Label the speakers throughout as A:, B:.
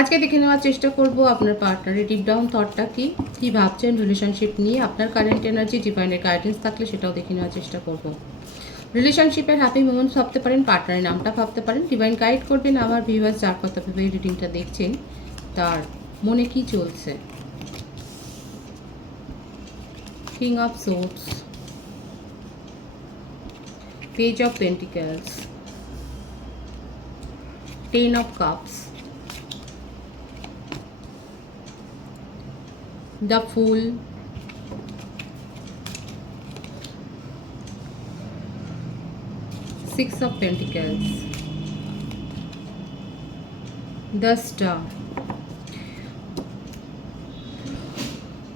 A: আজকে দেখে নেওয়ার চেষ্টা করব আপনার পার্টনারের ডিপ ডাউন থটটা কি কি ভাবছেন রিলেশনশিপ নিয়ে, আপনার কারেন্ট এনার্জি ডিভাইনের গাইডেন্স থাকলে সেটাও দেখে নেওয়ার চেষ্টা করব। রিলেশনশিপের হ্যাপি মোমেন্টস ভাবতে পারেন পার্টনারের নামটা ভাবতে পারেন ডিভাইন গাইড করবেন আমার ভিউয়ার্স যার কথা ভেবে রিডিংটা দেখছেন, তার মনে কি চলছে? King of swords page of pentacles ten of cups the fool. Six of pentacles. The star.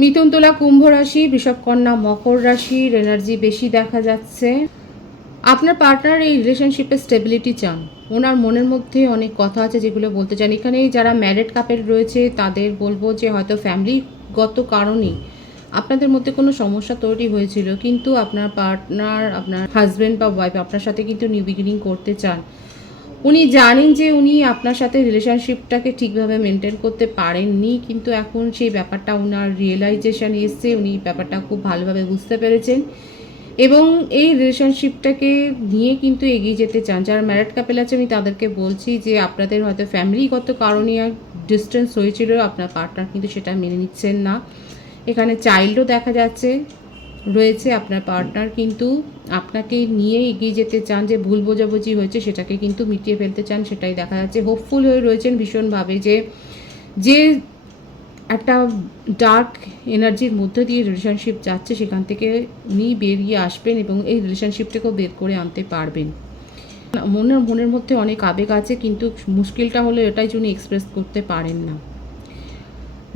A: মিথুন তুলা কুম্ভ রাশি বৃষভ মকর রাশির এনার্জি বেশি দেখা যাচ্ছে। আপনার পার্টনার এই রিলেশনশিপে স্টেবিলিটি চান। ওনার মনের মধ্যে অনেক কথা আছে যেগুলো বলতে চান। এখানে যারা ম্যারিড কাপের রয়েছে, তাদের বলব যে হয়তো ফ্যামিলিগত কারণেই। আপনাদের মধ্যে কোনো সমস্যা তৈরি হয়েছিল, কিন্তু আপনার পার্টনার আপনার হাজব্যান্ড বা ওয়াইফ আপনার সাথে কিন্তু নিউ বিগিনিং করতে চান। উনি জানেন যে উনি আপনার সাথে রিলেশনশিপটাকে ঠিকভাবে মেনটেন করতে পারেননি, কিন্তু এখন সেই ব্যাপারটা ওনার রিয়েলাইজেশান এসছে, উনি ব্যাপারটা খুব ভালোভাবে বুঝতে পেরেছেন। এবং এই রিলেশনশিপটাকে নিয়ে কিন্তু এগিয়ে যেতে চান। যারা ম্যারেড কাপেল আছে, আমি তাদেরকে বলছি যে আপনাদের হয়তো ফ্যামিলিগত কারণে ডিস্টেন্স হয়েছিল, আপনার পার্টনার কিন্তু সেটা মেনে নিচ্ছেন না। এখানে চাইল্ডও দেখা যাচ্ছে, রয়েছে আপনার পার্টনার কিন্তু আপনাকে নিয়ে এগিয়ে যেতে চান, যে ভুল বোঝাবুঝি হয়েছে সেটাকে কিন্তু মিটিয়ে ফেলতে চান, সেটাই দেখা যাচ্ছে। হোপফুল হয়ে রয়েছেন ভীষণভাবে যে যে একটা ডার্ক এনার্জির মধ্যে দিয়ে রিলেশনশিপ যাচ্ছে, সেখান থেকে উনি বেরিয়ে আসবেন এবং এই রিলেশনশিপটাকেও বের করে আনতে পারবেন। মনের মনের মধ্যে অনেক আবেগ আছে, কিন্তু মুশকিলটা হলো এটাই উনি এক্সপ্রেস করতে পারেন না।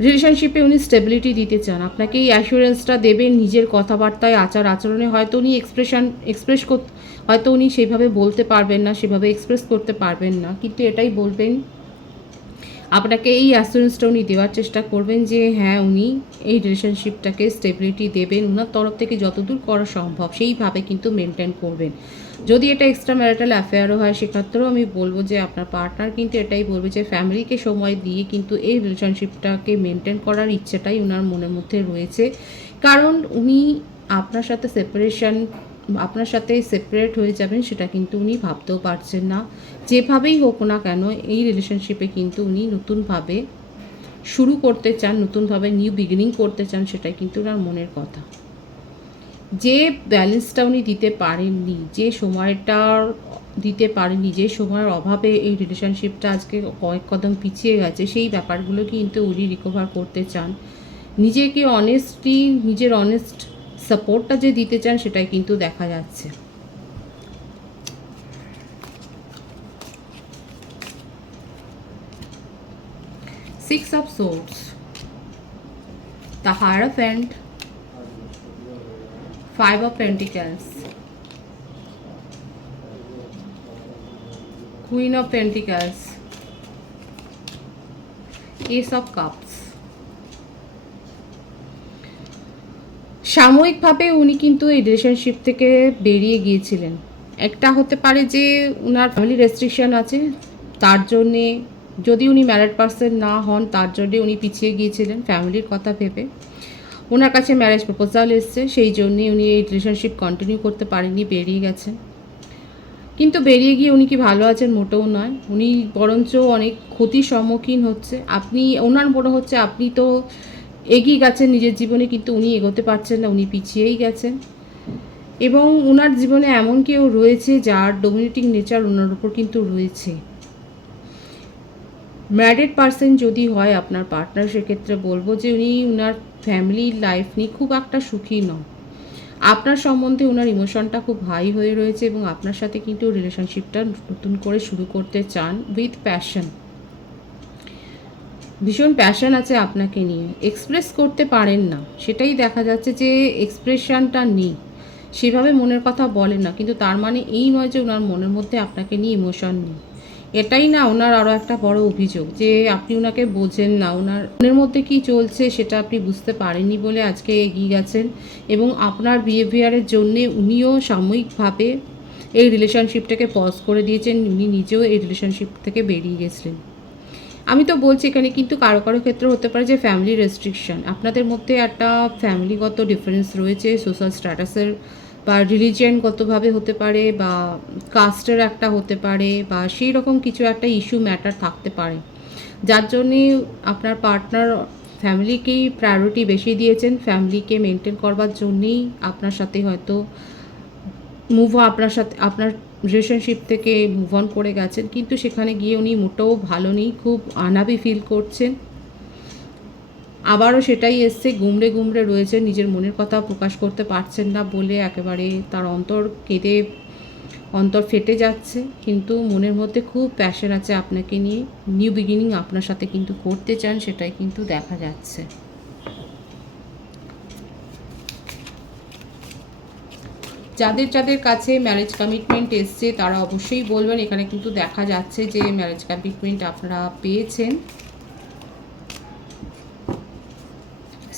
A: রিলেশনশিপে উনি স্টেবিলিটি দিতে চান। আপনাকে এই অ্যাসুরেন্সটা দেবেন নিজের কথাবার্তায়, আচার আচরণে। হয়তো উনি এক্সপ্রেশন এক্সপ্রেস করতে হয়তো উনি সেভাবে বলতে পারবেন না, সেভাবে এক্সপ্রেস করতে পারবেন না। কিন্তু এটাই বলবেন, আপনাকে এই অ্যাসুরেন্সটা উনি দেওয়ার চেষ্টা করবেন যে হ্যাঁ উনি এই রিলেশনশিপটাকে স্টেবিলিটি দেবেন। ওনার তরফ থেকে যতদূর করা সম্ভব, সেইভাবে কিন্তু মেনটেন করবেন। যদি এটা এক্সট্রা ম্যারিটাল অ্যাফেয়ারও হয়, সেক্ষেত্রেও আমি বলব যে আপনার পার্টনার কিন্তু এটাই বলবে যে ফ্যামিলিকে সময় দিয়ে কিন্তু এই রিলেশনশিপটাকে মেনটেন করার ইচ্ছেটাই ওনার মনের মধ্যে রয়েছে। কারণ উনি আপনার সাথে সেপারেশন আপনার সাথে সেপারেট হয়ে যাবেন সেটা কিন্তু উনি ভাবতেও পারছেন না। যেভাবেই হোক না কেন, এই রিলেশনশিপে কিন্তু উনি নতুনভাবে শুরু করতে চান, নতুনভাবে নিউ বিগিনিং করতে চান, সেটাই কিন্তু ওনার মনের কথা। যে ব্যালেন্সটা উনি দিতে পারেননি, যে সময়টা দিতে পারেননি, যে সময়ের অভাবে এই রিলেশনশিপটা আজকে কয়েক কদম পিছিয়ে গেছে, সেই ব্যাপারগুলো কিন্তু উনি রিকভার করতে চান। নিজেকে অনেস্টলি নিজের অনেস্ট সাপোর্টটা যে দিতে চান, সেটাই কিন্তু দেখা যাচ্ছে। Six of swords the hiero hierophant five of pentacles queen of pentacles ace of cups সাময়িকভাবে উনি কিন্তু এই রিলেশনশিপ থেকে বেরিয়ে গিয়েছিলেন। একটা হতে পারে যে ওনার ফ্যামিলি রেস্ট্রিকশন আছে, তার জন্যে যদি উনি ম্যারেড পার্সন না হন, তার জন্যে উনি পিছিয়ে গিয়েছিলেন ফ্যামিলির কথা ভেবে। ওনার কাছে ম্যারেজ প্রপোজাল এসছে, সেই জন্যে উনি এই রিলেশনশিপ কন্টিনিউ করতে পারেননি, বেরিয়ে গেছেন কিন্তু বেরিয়ে গিয়ে উনি কি ভালো আছেন মোটেও নয়। উনি বরঞ্চ অনেক ক্ষতির সম্মুখীন হচ্ছে। আপনি, ওনার মনে হচ্ছে আপনি তো এগিয়ে গেছেন নিজের জীবনে, কিন্তু উনি এগোতে পারছেন না, উনি পিছিয়েই গেছেন। এবং ওনার জীবনে এমন কেউ রয়েছে যার ডোমিনেটিং নেচার ওনার উপর কিন্তু রয়েছে। ম্যারিড পার্সন যদি হয়, আপনার পার্টনার সেক্ষেত্রে বলব যে উনি ওনার ফ্যামিলি লাইফ নিয়ে খুব একটা সুখী নয়। আপনার সম্বন্ধে ওনার ইমোশনটা খুব হাই হয়ে রয়েছে এবং আপনার সাথে কিন্তু রিলেশনশিপটা নতুন করে শুরু করতে চান উইথ প্যাশন ভীষণ প্যাশন আছে আপনাকে নিয়ে। এক্সপ্রেস করতে পারেন না। সেটাই দেখা যাচ্ছে যে এক্সপ্রেশনটা নেই। সেভাবে মনের কথা বলেন না। কিন্তু তার মানে এই নয় যে ওনার মনের মধ্যে আপনাকে নিয়ে ইমোশন নেই। এটাই না ওনার আরও একটা বড় অভিযোগ, যে আপনি ওনাকে বোঝেন না। ওনার মনের মধ্যে কি চলছে সেটা আপনি বুঝতে পারেননি বলে আজকে এগিয়ে গেছেন এবং আপনার বিহেভিয়ারের জন্যে উনিও সাময়িকভাবে এই রিলেশনশিপটাকে পজ করে দিয়েছেন, উনি নিজেও এই রিলেশনশিপ থেকে বেরিয়ে গেছিলেন। আমি তো বলছি এখানে কিন্তু কারও কারও ক্ষেত্রে হতে পারে যে ফ্যামিলি রেস্ট্রিকশন আপনাদের মধ্যে একটা ফ্যামিলিগত ডিফারেন্স রয়েছে সোশ্যাল স্ট্যাটাসের বা রিলিজিয়ানগতভাবে হতে পারে বা কাস্টের একটা হতে পারে বা সেই রকম কিছু একটা ইস্যু ম্যাটার থাকতে পারে। যার জন্যে আপনার পার্টনার ফ্যামিলিকেই প্রায়োরিটি বেশি দিয়েছেন ফ্যামিলিকে মেনটেন করবার জন্যেই আপনার সাথে হয়তো মুভ আপনার সাথে, আপনার রিলেশনশিপ থেকে মুভ অন করে গেছেন। কিন্তু সেখানে গিয়ে উনি মোটেও ভালো নেই, খুব আনাবি ফিল করছেন। আবারও সেটাই এসছে, গুমড়ে গুমড়ে রয়েছে, নিজের মনের কথা প্রকাশ করতে পারছেন না বলে একেবারে তার অন্তর কেঁদে, অন্তর ফেটে যাচ্ছে। কিন্তু মনের মধ্যে খুব প্যাশন আছে আপনাকে নিয়ে। নিউ বিগিনিং আপনার সাথে কিন্তু করতে চান, সেটাই কিন্তু দেখা যাচ্ছে। যাদের যাদের কাছে ম্যারেজ কমিটমেন্ট এসছে, তারা অবশ্যই বলবেন। এখানে কিন্তু দেখা যাচ্ছে যে ম্যারেজ কমিটমেন্ট আপনারা পেয়েছেন।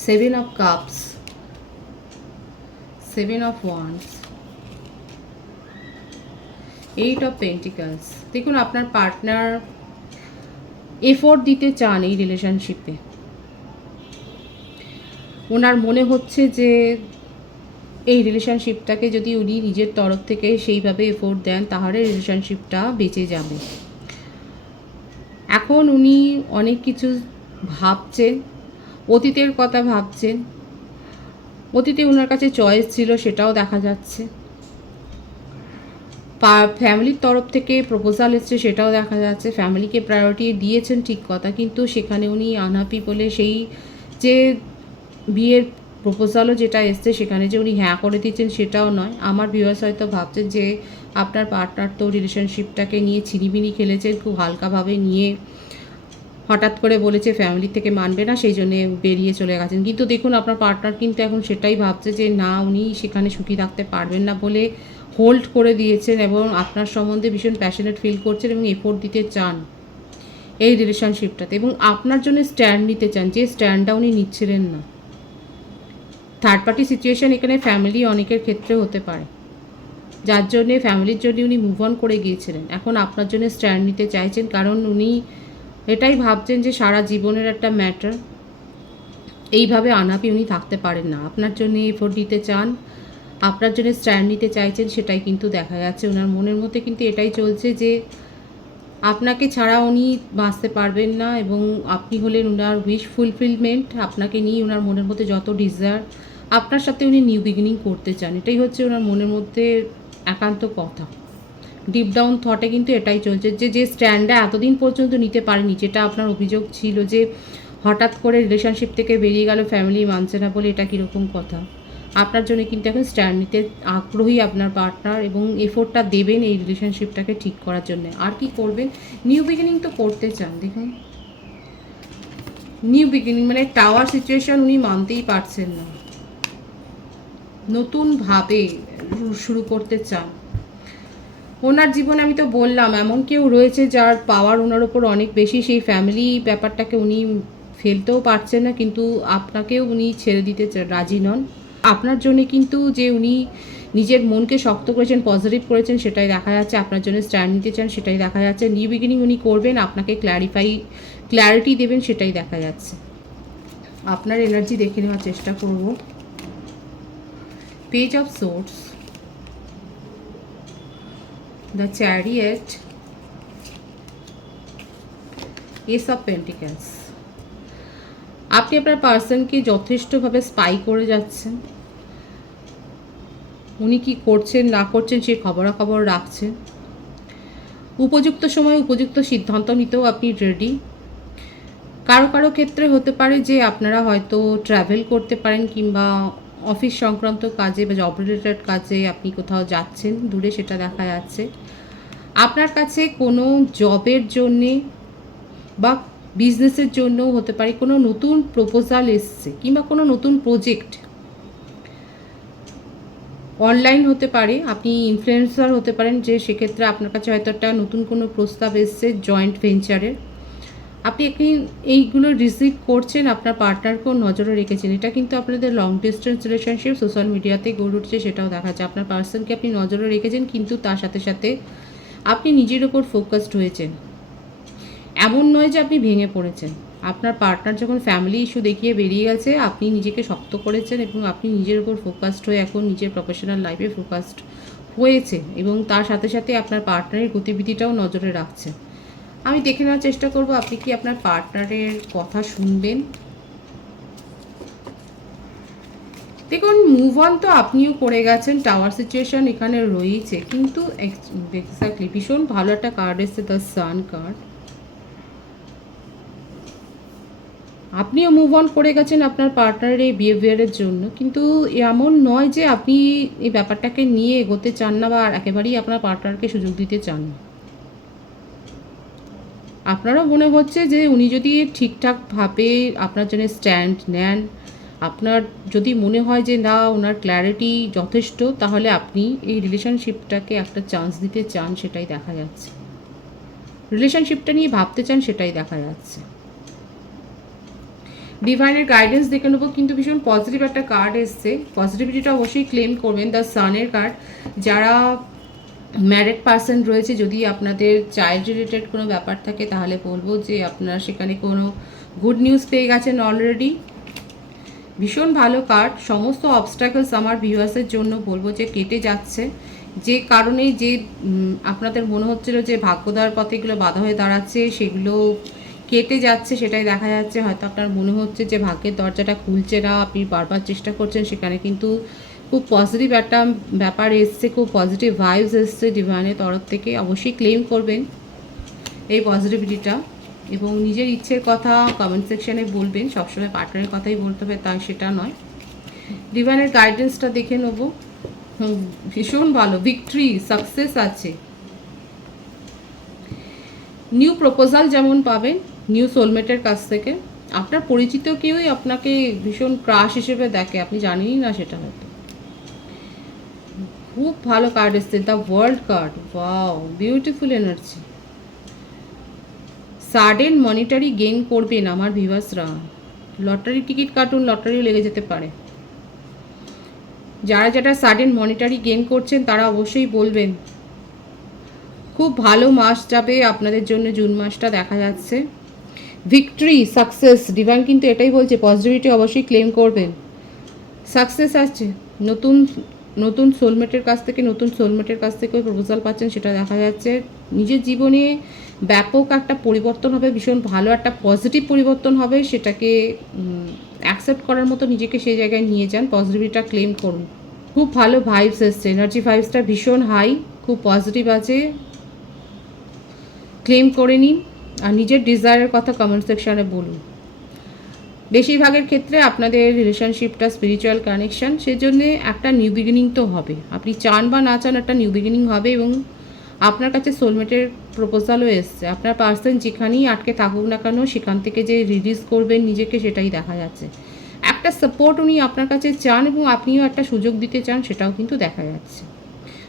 A: Seven of cups seven of wands eight of pentacles দেখুন, আপনার পার্টনার এফোর্ট দিতে চান এই রিলেশনশিপে ওনার মনে হচ্ছে যে এই রিলেশনশিপটাকে যদি উনি নিজের তরফ থেকে সেইভাবে এফোর্ট দেন, তাহলে রিলেশনশিপটা বেঁচে যাবে। এখন উনি অনেক কিছু ভাবছেন। অতীতের কথা ভাবছেন। অতীতে ওনার কাছে চয়েস ছিল, সেটাও দেখা যাচ্ছে। ফ্যামিলির তরফ থেকে প্রপোজাল এসছে, সেটাও দেখা যাচ্ছে। ফ্যামিলিকে প্রায়োরিটি দিয়েছেন ঠিক কথা, কিন্তু সেখানে উনি আনহাপি বলে সেই যে বিয়ের প্রপোজালও যেটা এসছে, সেখানে যে উনি হ্যাঁ করে দিচ্ছেন সেটাও নয়। আমার ভিউয়ার্স হয়তো ভাবছেন যে আপনার পার্টনার তো রিলেশনশিপটাকে নিয়ে ছিনিমিনি খেলেছেন, খুব হালকাভাবে নিয়ে হঠাৎ করে বলেছে ফ্যামিলি থেকে মানবে না, সেই জন্যে বেরিয়ে চলে গেছেন। কিন্তু দেখুন, আপনার পার্টনার কিন্তু এখন সেটাই ভাবছে যে না, উনি সেখানে সুখী থাকতে পারবেন না বলে হোল্ড করে দিয়েছেন এবং আপনার সম্বন্ধে ভীষণ প্যাশনেট ফিল করছেন এবং এফোর্ট দিতে চান এই রিলেশনশিপটাতে এবং আপনার জন্য স্ট্যান্ড নিতে চান, যে স্ট্যান্ডটা উনি নিচ্ছিলেন না। থার্ড পার্টি সিচুয়েশন এখানে ফ্যামিলি অনেকের ক্ষেত্রে হতে পারে। যার জন্যে ফ্যামিলির জন্য উনি মুভ অন করে গিয়েছিলেন। এখন আপনার জন্য স্ট্যান্ড নিতে চাইছেন, কারণ উনি এটাই ভাবছেন যে সারা জীবনের একটা ম্যাটার এইভাবে আনাপি উনি থাকতে পারেন না। আপনার জন্য এফোর্ট দিতে চান, আপনার জন্য স্ট্যান্ড নিতে চাইছেন, সেটাই কিন্তু দেখা যাচ্ছে। ওনার মনের মধ্যে কিন্তু এটাই চলছে যে আপনাকে ছাড়া উনি বাঁচতে পারবেন না এবং আপনি হলেন ওনার উইশ ফুলফিলমেন্ট আপনাকে নিয়ে ওনার মনের মধ্যে যত ডিজায়ার আপনার সাথে উনি নিউ বিগিনিং করতে চান। এটাই হচ্ছে ওনার মনের মধ্যে একান্ত কথা। ডিপ ডাউন থটে কিন্তু এটাই চলছে যে যে স্ট্যান্ডটা এতদিন পর্যন্ত নিতে পারেনি, যেটা আপনার অভিযোগ ছিল যে, হঠাৎ করে রিলেশনশিপ থেকে বেরিয়ে গেল ফ্যামিলি মানছে না বলে এটা কীরকম কথা? আপনার জন্য কিন্তু এখন স্ট্যান্ড নিতে আগ্রহী আপনার পার্টনার এবং এফোর্টটা দেবেন এই রিলেশনশিপটাকে ঠিক করার জন্য। আর কি করবেন? নিউ বিগিনিং তো করতে চান, দেখুন। নিউ বিগিনিং মানে টাওয়ার সিচুয়েশন উনি মানতেই পারছেন না। নতুনভাবে শুরু করতে চান। ওনার জীবনে আমি তো বললাম, এমন কেউ রয়েছে যার পাওয়ার ওনার ওপর অনেক বেশি, সেই ফ্যামিলি ব্যাপারটাকে উনি ফেলতেও পারছেন না, কিন্তু আপনাকেও উনি ছেড়ে দিতে রাজি নন। আপনার জন্য কিন্তু যে উনি নিজের মনকে শক্ত করেছেন পজিটিভ করেছেন, সেটাই দেখা যাচ্ছে। আপনার জন্য স্ট্যান্ড নিতে চান, সেটাই দেখা যাচ্ছে। নিউ বিগিনিং উনি করবেন, আপনাকে ক্ল্যারিফাই ক্ল্যারিটি দেবেন, সেটাই দেখা যাচ্ছে। আপনার এনার্জি দেখে নেওয়ার চেষ্টা করব। Page of swords the chariot ace of pentacles আপনি আপনার পার্সনকে যথেষ্টভাবে স্পাই করে যাচ্ছেন। উনি কি করছেন, না করছেন সে খবরাখবর রাখছেন। উপযুক্ত সময় উপযুক্ত সিদ্ধান্ত নিতেও আপনি রেডি কারও কারও ক্ষেত্রে হতে পারে যে আপনারা হয়তো ট্রাভেল করতে পারেন কিংবা অফিস সংক্রান্ত কাজে বা জব রিলেটেড কাজে আপনি কোথাও যাচ্ছেন, দূরে সেটা দেখা যাচ্ছে। আপনার কাছে কোনো জবের জন্যে বা বিজনেসের জন্যও হতে পারে কোনো নতুন প্রপোজাল এসছে কিংবা কোনো নতুন প্রজেক্ট অনলাইন হতে পারে, আপনি ইনফ্লুয়েন্সার হতে পারেন যে সেক্ষেত্রে আপনার কাছে হয়তো একটা নতুন কোনো প্রস্তাব এসছে জয়েন্ট ভেঞ্চারের আপনি একদিন এইগুলো রিসিভ করছেন, আপনার পার্টনারকেও নজরে রেখেছেন। এটা কিন্তু আপনাদের লং ডিস্টেন্স রিলেশনশিপ সোশ্যাল মিডিয়াতে গড়ে উঠছে, সেটাও দেখা যাচ্ছে আপনার পার্সনকে আপনি নজরে রেখেছেন, কিন্তু তার সাথে সাথে আপনি নিজের ওপর ফোকাসড হয়েছেন। এমন নয় যে আপনি ভেঙে পড়েছেন। আপনার পার্টনার যখন ফ্যামিলি ইস্যু দেখিয়ে বেরিয়ে গেছে, আপনি নিজেকে শক্ত করেছেন এবং আপনি নিজের উপর ফোকাসড হয়ে এখন নিজের প্রফেশনাল লাইফে ফোকাসড হয়েছে এবং তার সাথে সাথে আপনার পার্টনারের গতিবিধিটাও নজরে রাখছে আমি দেখে নেওয়ার চেষ্টা করব, আপনি কি আপনার পার্টনারের কথা শুনবেন? দেখুন মুভ অন তো আপনিও করে গেছেন টাওয়ার সিচুয়েশন এখানে রয়েছে। কিন্তু এক্স্যাক্টলি ভীষণ ভালো একটা কার্ড এসছে দ্য সান কার্ড আপনিও মুভ অন করে গেছেন আপনার পার্টনারের এই বিহেভিয়ারের জন্য। কিন্তু এমন নয় যে আপনি এই ব্যাপারটাকে নিয়ে এগোতে চান না বা একেবারেই আপনার পার্টনারকে সুযোগ দিতে চান না। আপনারও মনে হচ্ছে যে উনি যদি ঠিকঠাকভাবে আপনার জন্য স্ট্যান্ড নেন আপনার যদি মনে হয় যে না, ওনার ক্ল্যারিটি যথেষ্ট, তাহলে আপনি এই রিলেশনশিপটাকে একটা চান্স দিতে চান, সেটাই দেখা যাচ্ছে। রিলেশনশিপটা নিয়ে ভাবতে চান, সেটাই দেখা যাচ্ছে। ডিভাইনের গাইডেন্স দেখে নেব, কিন্তু ভীষণ পজিটিভ একটা কার্ড এসছে। পজিটিভিটিটা অবশ্যই ক্লেম করবেন দ্য সানের কার্ড যারা ম্যারিড পার্সন রয়েছে, যদি আপনাদের চাইল্ড রিলেটেড কোনো ব্যাপার থাকে, তাহলে বলব যে আপনারা সেখানে কোনো গুড নিউজ পেয়ে গেছেন অলরেডি ভীষণ ভালো কার্ড। সমস্ত অবস্ট্রাগলস আমার ভিউয়ার্সের জন্য বলব যে কেটে যাচ্ছে। যে কারণে যে আপনাদের মনে হচ্ছিল যে ভাগ্যদার পথে এগুলো বাধা হয়ে দাঁড়াচ্ছে, সেগুলো কেটে যাচ্ছে, সেটাই দেখা যাচ্ছে। হয়তো আপনার মনে হচ্ছে যে ভাগ্যের দরজাটা খুলছে না, আপনি বারবার চেষ্টা করছেন, সেখানে কিন্তু খুব পজিটিভ একটা ব্যাপার এসছে, খুব পজিটিভ ভাইবস এসছে ডিভাইনের তরফ থেকে। অবশ্যই ক্লেম করবেন এই পজিটিভিটিটা এবং নিজের ইচ্ছের কথা কমেন্ট সেকশনে বলবেন, সবসময় পার্টনারের কথাই বলতে হবে, তাই সেটা নয়। ডিভাইনের গাইডেন্সটা দেখে নেব। ভীষণ ভালো ভিক্টরি সাকসেস আছে। নিউ প্রপোজাল যেমন পাবেন নিউ সোলমেটের কাছ থেকে। আপনার পরিচিত কেউই আপনাকে ভীষণ ক্রাশ হিসেবে দেখে, আপনি জানেনই না সেটা হয়তো। খুব ভালো কার্ড এসছে the world card wow beautiful energy sudden monetary gain করবেন আমার ভিভাসরা লটারি টিকিট কাটুন, লটারিও লেগে যেতে পারে। যারা যারা সাডেন মনিটারি গেইন করছেন, তারা অবশ্যই বলবেন। খুব ভালো মাস যাবে আপনাদের জন্য জুন মাসটা দেখা যাচ্ছে। ভিক্টরি সাকসেস ডিভাইন কিন্তু এটাই বলছে পজিটিভিটি অবশ্যই ক্লেম করবেন। সাকসেস আসছে। নতুন নতুন সোলমেটের কাছ থেকে, নতুন সোলমেটের কাছ থেকে প্রপোজাল পাচ্ছেন, সেটা দেখা যাচ্ছে। নিজের জীবনে ব্যাপক একটা পরিবর্তন হবে, ভীষণ ভালো একটা পজিটিভ পরিবর্তন হবে, সেটাকে অ্যাকসেপ্ট করার মতো নিজেকে সেই জায়গায় নিয়ে যান পজিটিভিটা ক্লেম করুন। খুব ভালো ভাইবস এসছে এনার্জি ভাইবসটা ভীষণ হাই খুব পজিটিভ আছে। ক্লেম করে নিন আর নিজের ডিজায়ারের কথা কমেন্ট সেকশানে বলুন। বেশিরভাগের ক্ষেত্রে আপনাদের রিলেশনশিপটা স্পিরিচুয়াল কানেকশন সেজন্য একটা নিউ বিগিনিং তো হবে। আপনি চান বা না চান একটা নিউ বিগিনিং হবে এবং আপনার কাছে সোলমেটের প্রপোজালও এসছে। আপনার পার্সন যেখানেই আটকে থাকুক না কেন, সেখান থেকে যে রিলিজ করবেন, নিজেকে সেটাই দেখা যাচ্ছে। একটা সাপোর্ট উনি আপনার কাছে চান এবং আপনিও একটা সুযোগ দিতে চান, সেটাও কিন্তু দেখা যাচ্ছে।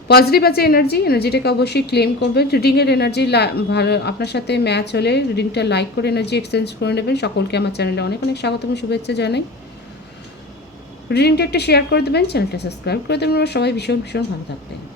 A: পজিটিভ আছে এনার্জি এনার্জিটাকে অবশ্যই ক্লেম করবেন। রিডিংয়ের এনার্জি ভালো, আপনার সাথে ম্যাচ হলে রিডিংটা লাইক করে এনার্জি এক্সচেঞ্জ করে নেবেন। সকলকে আমার চ্যানেলে অনেক অনেক স্বাগত এবং শুভেচ্ছা জানাই। রিডিংটা একটা শেয়ার করে দেবেন চ্যানেলটা সাবস্ক্রাইব করে দেবেন। সবাই ভীষণ ভীষণ ভালো থাকবেন।